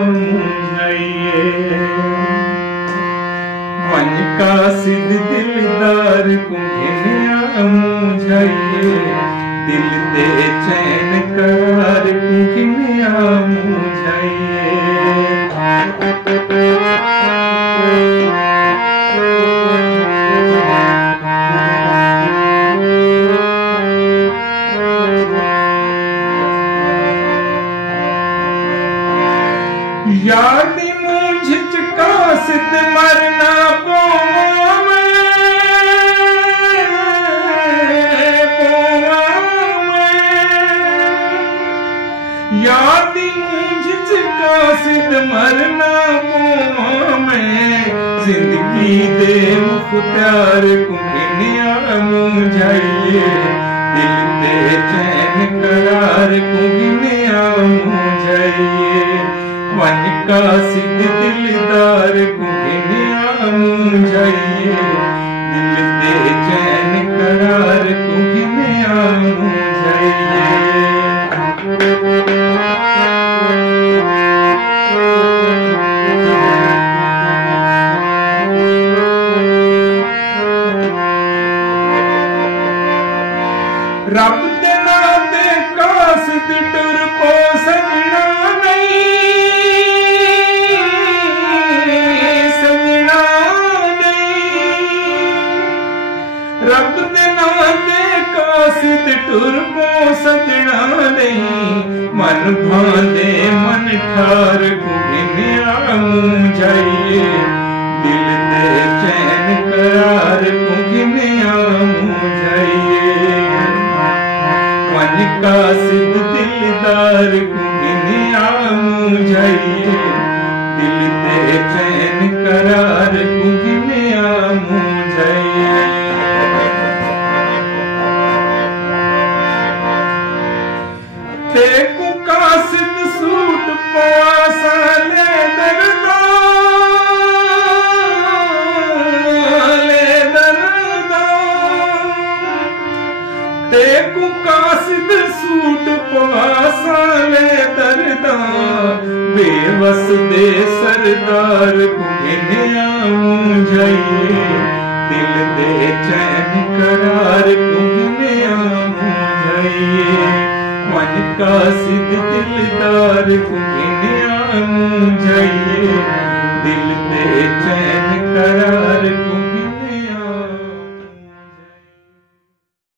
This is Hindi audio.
मुझाइए। मन का सिद्ध दिलदार कुंगिनिया मुझाइए, दिल दे चैन करार कुंगिनिया मुझाइए। याद मुझ का सिद्ध मरना पोवे, याद मुझ का सिद्ध मरना पोवे, जिंदगी दे मुख्तार कुंगिनिया मुझाइए, दिल दे चैन करार कुंगिनिया मुझाइए। मन का सिद्ध दिलदार कुंगिनिया मुझाइए, दिल दे चैन करार कुंगिनिया मुझाइए। रब दे नाते का सिद्ध टुर को सजना नहीं, सजना नहीं। रब दे नाते का सिद्ध टुर को सजना नहीं, मन भांदे मन ठार कुंगिनिया मुझाइए, दिल दे चैन करार कुंगिनिया मुझाइए। मन का सिद्ध दिलदार कुंगिनिया मुझाइए, दिल दे चैन करार कुंगिनिया मुझाइए। तेकु का सिद्ध सूट पासा ले दर्दा, ले दर्दा। तेकु का सिद्ध सूट पासा ले दर्दा, बेवस दे सरदार कुंगिनिया मुझाइए, दिल दे चैन करार कुंगिनिया मुझाइए। मन का सिद्ध दिलदार कुंगिनिया मुझाइए, दिल दे चैन करार